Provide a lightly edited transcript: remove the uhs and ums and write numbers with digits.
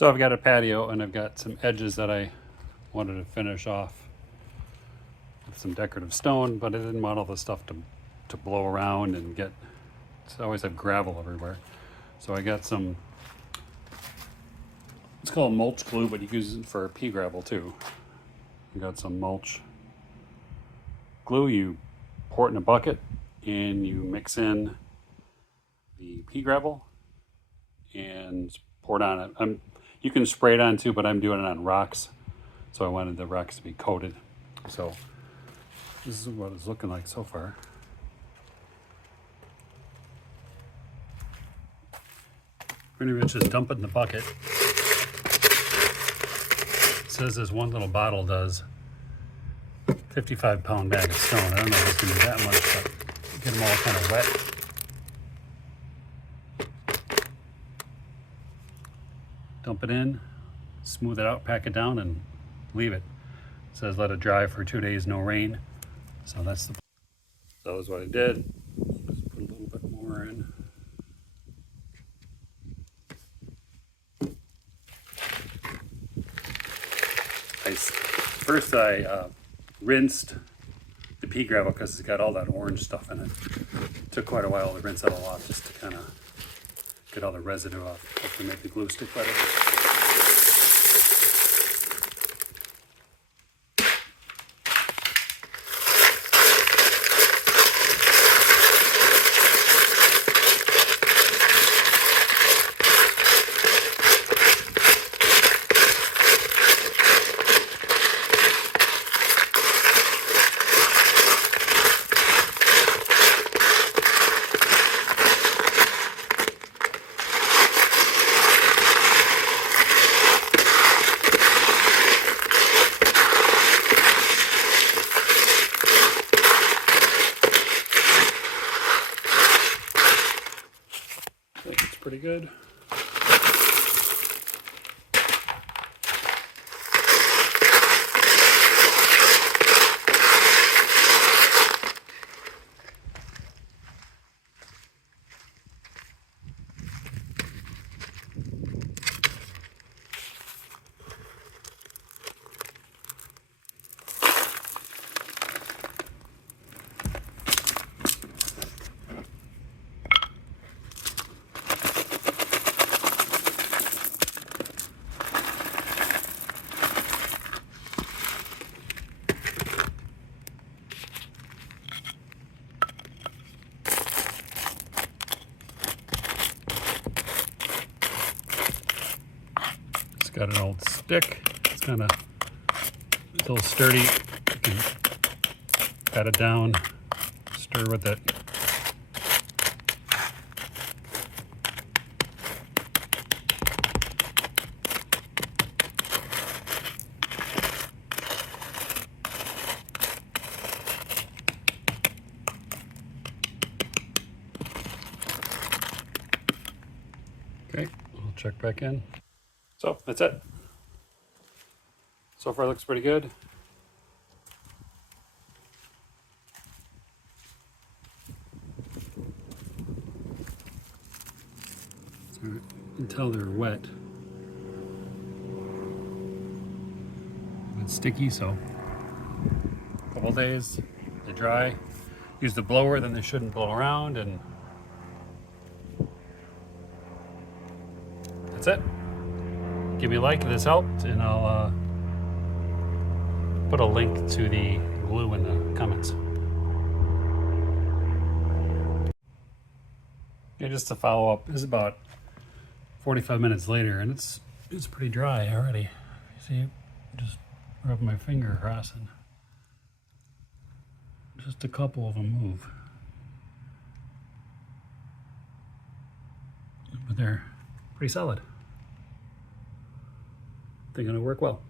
So I've got a patio and I've got some edges that I wanted to finish off with some decorative stone, but I didn't want all the stuff to blow around and get, I always have gravel everywhere. So I got some, it's called mulch glue, but you can use it for pea gravel too. You got some mulch glue, you pour it in a bucket and you mix in the pea gravel and pour it on it. You can spray it on too, but I'm doing it on rocks. So I wanted the rocks to be coated. So this is what it's looking like so far. Pretty much just dump it in the bucket. It says this one little bottle does 55-pound bag of stone. I don't know if it's gonna be that much, but get them all kind of wet. Dump it in, smooth it out, pack it down, and leave it. It says let it dry for 2 days, no rain. So that's what I did. Just put a little bit more in. First I rinsed the pea gravel because it's got all that orange stuff in it. It took quite a while to rinse it all off just to kind of get all the residue off. Hopefully make the glue stick better. It's pretty good. It's got an old stick. It's kind of a little sturdy. You can pat it down, stir with it. Okay, I'll check back in. So that's it. So far looks pretty good. So until they're wet. It's sticky, so a couple days, they dry. Use the blower, then they shouldn't blow around, and that's it. Give me a like if this helped, and I'll put a link to the glue in the comments. Yeah, just to follow up, this is about 45 minutes later, and it's pretty dry already. See, just rub my finger across it. Just a couple of them move, but they're pretty solid. I think it'll work well.